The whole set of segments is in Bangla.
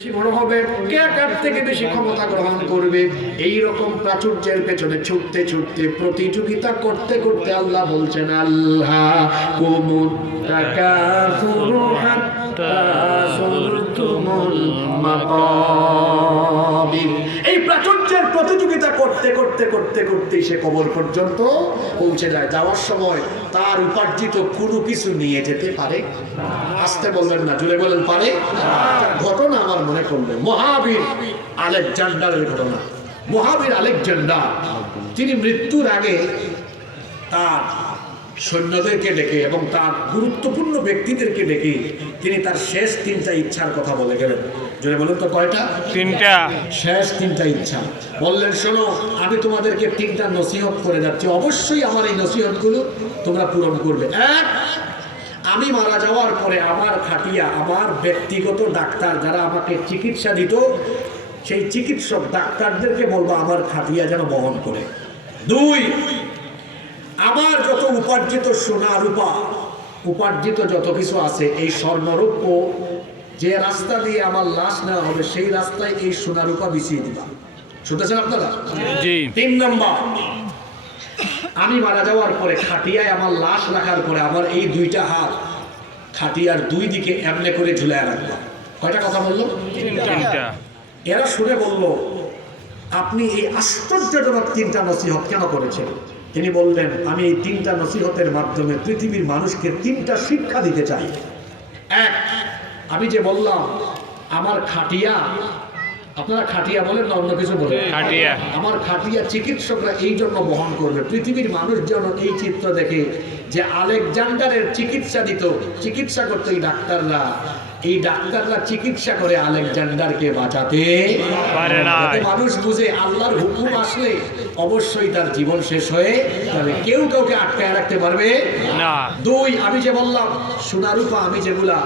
বেশি বড় হবে, কে কার থেকে বেশি ক্ষমতা গ্রহণ করবে, এই রকম প্রাচুর্যের পেছনে ছুটতে ছুটতে প্রতিযোগিতা করতে করতে আল্লাহ বলছেন আল্লাহ কুমুত তাকাসুরু হাত্তা যুরতুমুল মাকাবির। এই প্রাচুর্যের প্রতিযোগিতা করতে করতে করতে করতে সে কবর পর্যন্ত পৌঁছে যায়। যাওয়ার সময় তার উপার্জিত কোনো কিছু নিয়ে যেতে পারে? আসতে বলবেন না, জুড়ে বলেন পারে? ঘটনা আমার মনে করলো মহাবীর আলেকজান্ডারের ঘটনা। মহাবীর আলেকজান্ডার তিনি মৃত্যুর আগে তার সৈন্যদেরকে ডেকে এবং তার গুরুত্বপূর্ণ ব্যক্তিদেরকে ডেকে তিনি তার শেষ তিনটা ইচ্ছার কথা বলে গেলেন। জোরে বলেন তো কয়টা? তিনটা। শেষ তিনটা ইচ্ছা বললেন, শোনো আমি তোমাদেরকে তিনটা নসিহত করে যাচ্ছি, অবশ্যই আমার এই নসিহতগুলো তোমরা পূরণ করবে। এক, আমি মারা যাওয়ার পরে আমার খাটিয়া, আমার ব্যক্তিগত ডাক্তার যারা আমাকে চিকিৎসা দিত, সেই চিকিৎসক ডাক্তারদেরকে বলবো আমার খাটিয়া যেন বহন করে। দুই, আমার যত উপার্জিত সোনা রূপা, উপার্জিত যত কিছু আছে, এই স্বর্ণরূপ যে রাস্তা দিয়ে আমার লাশ নেওয়া হবে সেই রাস্তায় এই সোনা রূপা বিছিয়ে দিবা। শুনতেছেন আপনারা? জি। তিন নম্বর, আমি মারা যাওয়ার পরে খাটিয়ায় আমার লাশ রাখার পরে আমার এই দুইটা হাত খাটিয়ার দুই দিকে এমনে করে ঝুলায় রাখবা। কয়টা কথা বললো? তিনটা। এরা শুনে বলল, আপনি এই আশ্চর্যজনক তিনটা নসিহত কেন করেছেন? তিনি বললেন, আমি এই তিনটা নসিহতের মাধ্যমে পৃথিবীর মানুষকে তিনটা শিক্ষা দিতে চাই। এক, আমি যে বললাম আমার খাটিয়া, আপনারা খাটিয়া বলেন না অন্য কিছু বলেন? খাটিয়া। আমার খাটিয়া চিকিৎসকরা এই জন্য বহন করবে, পৃথিবীর মানুষ যেন এই চিত্র দেখে যে আলেকজান্ডারের চিকিৎসা দিত, চিকিৎসা করতো এই ডাক্তাররা, এই ডাক্তাররা চিকিৎসা করে আলেকজান্ডারকে বাঁচাতে পারে না। মানুষ বুঝে আল্লাহর হুকুম আসলে অবশ্যই তার জীবন শেষ হয়ে যাবে, কেউ কাউকে আটকায় রাখতে পারবে না। দুই, আমি যে বললাম সোনারূপা আমি যেগুলা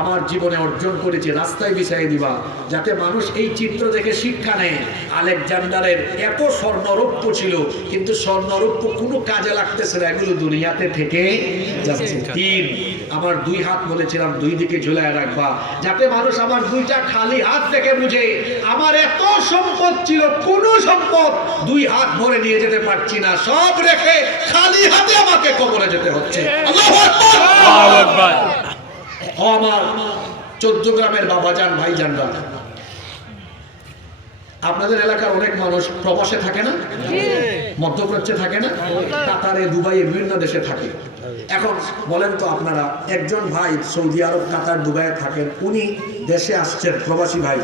আমার জীবনে অর্জন করেছি রাস্তায় বিছাই দিবা, যাতে মানুষ এই চিত্র দেখে শিক্ষা নেয়। আলেকজান্ডারের এত স্বর্ণরৌপ্য ছিল, কিন্তু স্বর্ণরৌপ্য কোনো কাজে লাগতেছে না, এগুলো দুনিয়াতে থেকে যাচ্ছে। তিন, আমার দুই হাত বলেছিলাম দুই দিকে ঝুলায় রাখবা, যাতে মানুষ আমার দুইটা খালি হাত দেখে বুঝে আমার এত সম্পদ ছিল, কোনো সম্পদ দুই হাত ভরে নিয়ে যেতে পারছি না, সব রেখে খালি হাতে আমাকে কবরে যেতে হচ্ছে। আল্লাহু আকবার। আমার 14 গ্রামের বাবাজান ভাইজানরা, আপনাদের এলাকার অনেক মানুষ প্রবাসে থাকে না, মধ্যপ্রাচ্যে থাকে না, কাতারে, দুবাইয়ে, বিভিন্ন দেশে থাকে। এখন বলেন তো আপনারা, একজন ভাই সৌদি আরব, কাতার, দুবাইয়ে থাকেন, উনি দেশে আসছেন, প্রবাসী ভাই,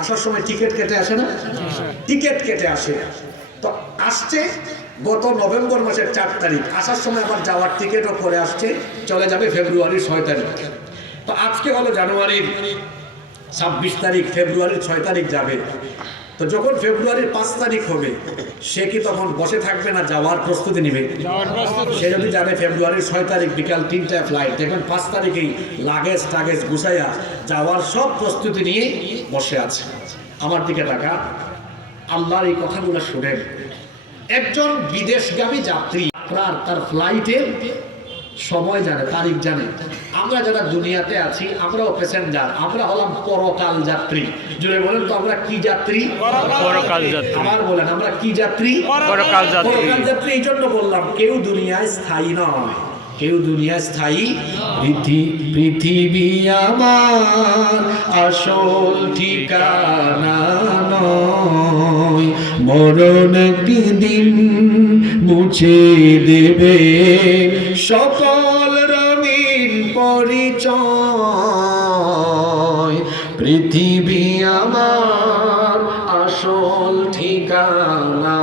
আসার সময় টিকিট কেটে আসে না? টিকিট কেটে আসে, তো আসছে গত নভেম্বর মাসের 4 তারিখ, আসার সময় আবার যাওয়ার টিকিটও করে আসছে, চলে যাবে ফেব্রুয়ারির 6 তারিখ। তো আজকে হলো জানুয়ারির 26 তারিখ, ফেব্রুয়ারির 6 তারিখ যাবে। তো যখন ফেব্রুয়ারির 5 তারিখ হবে, সে কি তখন বসে থাকবে না যাওয়ার প্রস্তুতি নেবে? সে যদি জানে ফেব্রুয়ারির 6 তারিখ বিকাল 3টায় ফ্লাইট, দেখবেন 5 তারিখেই লাগেজ টাগেজ গুছাইয়া যাওয়ার সব প্রস্তুতি নিয়ে বসে আছে। আমার দিকে টাকা, আল্লাহর এই কথাগুলো শুনেন। একজন বিদেশগামী যাত্রী তার ফ্লাইটের সময় জানে, তারিখ জানে। আমরা যারা দুনিয়াতে আছি আমরাও প্যাসেঞ্জার, আমরা হলাম পরকাল যাত্রী। জুড়ে বলেন তো আমরা কি যাত্রী? পরকাল যাত্রী। আমার বলেন আমরা কি যাত্রী? পরকাল যাত্রী। পরকাল যাত্রী এই জন্য বললাম, কেউ দুনিয়ায় স্থায়ী নয়, কেউ দুনিয়ায় স্থায়ী। পৃথিবী আমার আসল ঠিকানা নয়, মরণ একদিন মুছে দেবে সকল রঙিন পরিচয়। পৃথিবী আমার আসল ঠিকানা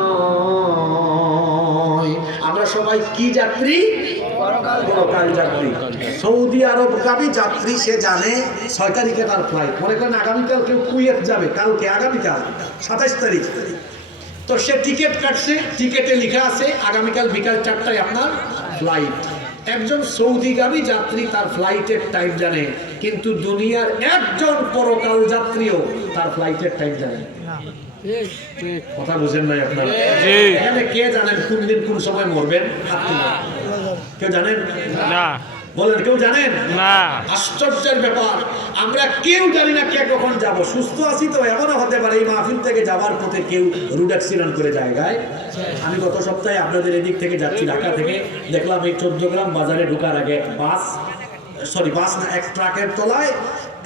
নয়। আমরা সবাই কি যাত্রী? পরকাল যাত্রী। সৌদি আরবগামী যাত্রী সে জানে 6 তারিখে তার ফ্লাইট। মনে করেন আগামীকাল কেউ কুয়েত যাবে, কালকে আগামীকাল 27 তারিখ, তো সে টিকিট কাটছে, টিকিটে লেখা আছে আগামীকাল বিকাল 4টায় আপনার ফ্লাইট। একজন সৌদিগামী যাত্রী তার ফ্লাইটের টাইম জানে, কিন্তু দুনিয়ার একজন পরকাল যাত্রীও তার ফ্লাইটের টাইম জানে। কথা বুঝেন নাই আপনারা? এখানে কে জানেন কোন দিন কোন সময় মরবেন? কেউ জানেন না? বলেন কেউ জানেন না। আশ্চর্যের ব্যাপার, আমরা কেউ জানি না কে কখন যাব। সুস্থ আছি তো এমনও হতে পারে এই মাহফিল থেকে যাওয়ার পথে কেউ রোড অ্যাক্সিডেন্ট করে জায়গায়। আমি গত সপ্তাহে আপনাদের এদিক থেকে যাচ্ছি, ঢাকা থেকে, দেখলাম এই 14 গ্রাম বাজারে ঢোকার আগে বাস না, এক ট্রাকের তলায়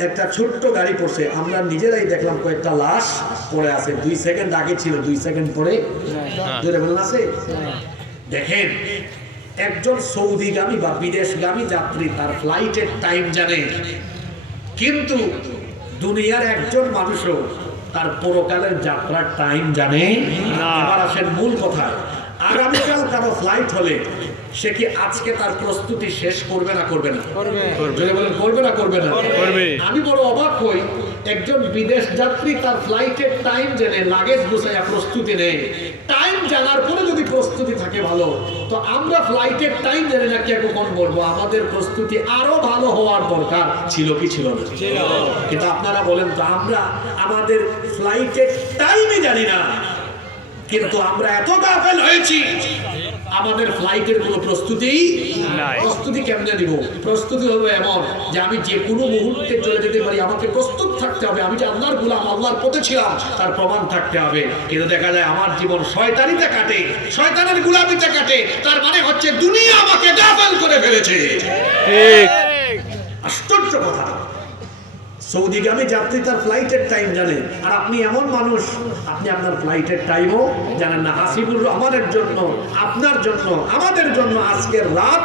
একটা ছোট্ট গাড়ি পড়ছে। আমরা নিজেরাই দেখলাম কয়েকটা লাশ পড়ে আছে। 2 সেকেন্ড আগে ছিল, 2 সেকেন্ড পরে জোরে বলেন আছে। দেখেন, একজন সৌদিগামী বা বিদেশগামী যাত্রী তার ফ্লাইটের টাইম জানে, কিন্তু দুনিয়ার একজন মানুষও তার পরকালের যাত্রার টাইম জানে না। এবার আসেন মূল কথায়, আগামীকাল কারো ফ্লাইট হলে সে কি আজকে তার প্রস্তুতি শেষ করবে না করবে না? যদি বলেন করবে না করবে না? আমি বড় অবাক হই, একজন বিদেশ যাত্রী তার ফ্লাইটের টাইম জেনে লাগেজ গুছাইয়া প্রস্তুতি নেয়। টাইম জানার পরে যদি প্রস্তুতি থাকে ভালো, তো আমরা ফ্লাইটের টাইম জেনে না কে কখন বলবো? আমাদের প্রস্তুতি আরো ভালো হওয়ার দরকার ছিল কি ছিল না? কিন্তু আপনারা বলেন তো, আমরা আমাদের ফ্লাইটের টাইমই জানি না, কিন্তু আমরা এত গাফেল হয়েছি, আমাদের ফ্লাইটের কোনো প্রস্তুতি নাই। প্রস্তুতি কেমনে নিব? প্রস্তুতি হলো এমন যে আমি যে কোনো মুহূর্তে চলে যেতে পারি, আমাকে প্রস্তুত থাকতে হবে। আমি যে আল্লাহর গোলাম, আল্লাহর পথে ছিলাম, তার প্রমাণ থাকতে হবে। কিন্তু দেখা যায় আমার জীবন শয়তানিতে কাটে, শয়তানের গোলামিতে কাটে। তার মানে হচ্ছে দুনিয়া আমাকে গাফেল করে ফেলেছে। আশ্চর্য কথা, সৌদিগামী যাত্রী তার ফ্লাইটের টাইম জানে, আর আপনি এমন মানুষ, আপনি আপনার ফ্লাইটের টাইমও জানেন না। হাসিবুর রহমানের জন্য, আপনার জন্য, আমাদের জন্য আজকের রাত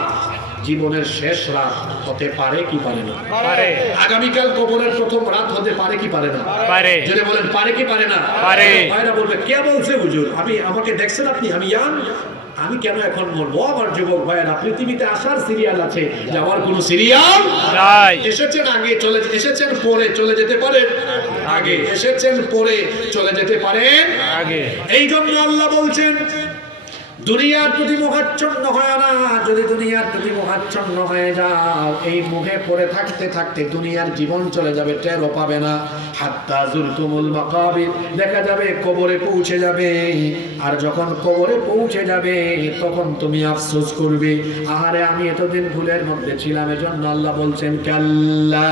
জীবনের শেষ রাত হতে পারে কি পারে না? পারে। আগামীকাল কবরের প্রথম রাত হতে পারে কি পারে না? পারে। যদি বলেন পারে কি পারে না? পারে। ভাইরা বলবে কে বলছে হুজুর? আমাকে দেখছেন আপনি, আমি ইয়াং, আমি কেন এখন মরবো? আমার যুবক ভাইয়েরা, পৃথিবীতে আসার সিরিয়াল আছে, যাওয়ার কোনো সিরিয়াল নাই। এসেছেন আগে, এসেছেন পরে চলে যেতে পারেন আগে, এসেছেন পরে চলে যেতে পারেন আগে। এই জন্য আল্লাহ বলছেন, দুনিয়ার প্রতি মোহাচ্ছন্ন হয় না। যদি দুনিয়ার প্রতি মোহাচ্ছন্ন হয়ে যাও, এই মুখে পড়ে থাকতে থাকতে দুনিয়ার জীবন চলে যাবে, টেরও পাবে না। হাত্তা যুরতুমুল মাকাবির, দেখা যাবে কবরে পৌঁছে যাবে। আর যখন কবরে পৌঁছে যাবে, তখন তুমি আফসোস করবে, আহারে আমি এতদিন ভুলের মধ্যে ছিলাম। এজন্য আল্লাহ বলছেন, কাল্লা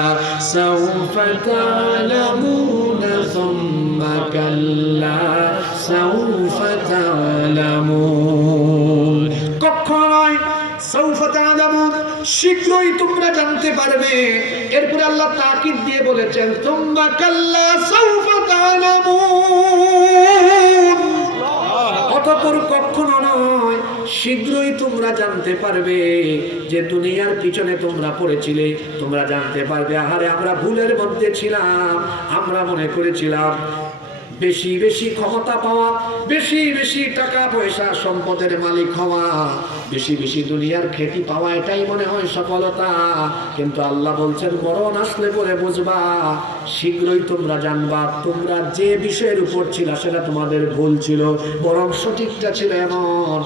সাউফা তা'লামুনা সুম্মা কাল্লা সাউফা তা'লামুন। কখনোই সাউফা তা'লামুন, শীঘ্রই তোমরা জানতে পারবে। এরপরে আল্লাহ তাকিদ দিয়ে বলেছেন, সুম্মা কাল্লা সাউফা তা'লামুন, অতঃপর কখনো নয়, শীঘ্রই তোমরা জানতে পারবে যে দুনিয়ার পিছনে তোমরা পড়েছিলে। তোমরা জানতে পারবে, আহারে আমরা ভুলের মধ্যে ছিলাম, আমরা মনে করেছিলাম বেশি বেশি ক্ষমতা পাওয়া, বেশি বেশি টাকা পয়সা সম্পদের মালিক হওয়া, বেশি বেশি দুনিয়ার খ্যাতি পাওয়া, এটাই মনে হয় সফলতা। কিন্তু আল্লাহ বলছেন, মরণ আসলে পরে বুঝবা, শীঘ্রই তোমরা জানবা তোমরা যে বিষয়ের উপর ছিল সেটা তোমাদের ভুল ছিল, বরং সঠিকটা ছিল এমন।